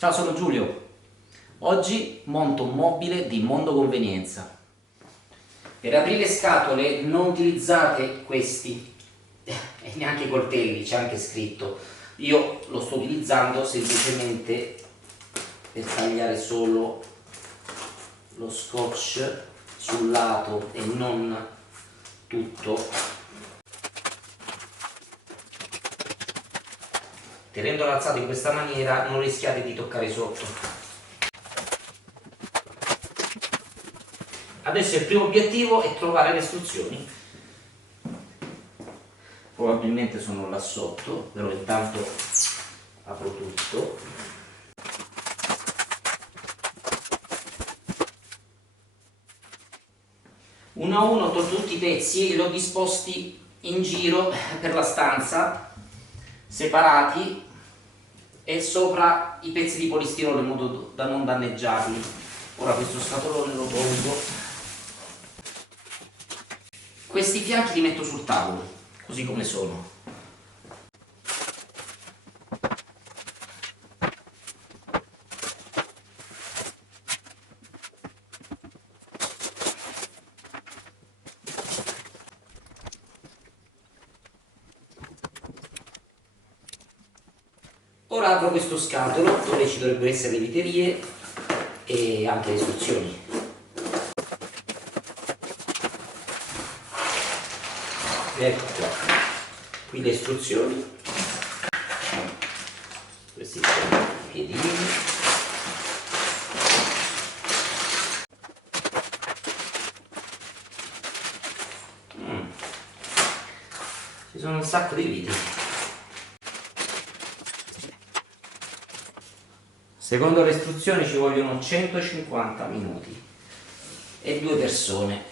Ciao, sono Giulio. Oggi monto un mobile di Mondo Convenienza. Per aprire scatole non utilizzate questi e neanche i coltelli, c'è anche scritto. Io lo sto utilizzando semplicemente per tagliare solo lo scotch sul lato e non tutto. Tenendolo alzato in questa maniera non rischiate di toccare sotto. Adesso il primo obiettivo è trovare le istruzioni. Probabilmente sono là sotto, però intanto apro tutto. Uno a uno ho tolto tutti i pezzi e li ho disposti in giro per la stanza, separati, e sopra i pezzi di polistirolo in modo da non danneggiarli. Ora questo scatolone lo tolgo. Questi fianchi li metto sul tavolo, così come sono. Ora apro questo scatolo dove ci dovrebbero essere le viterie e anche le istruzioni. Ecco qua, qui le istruzioni, questi sono i piedini. Ci sono un sacco di viti. Secondo le istruzioni ci vogliono 150 minuti e 2 persone.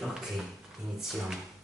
Ok, iniziamo.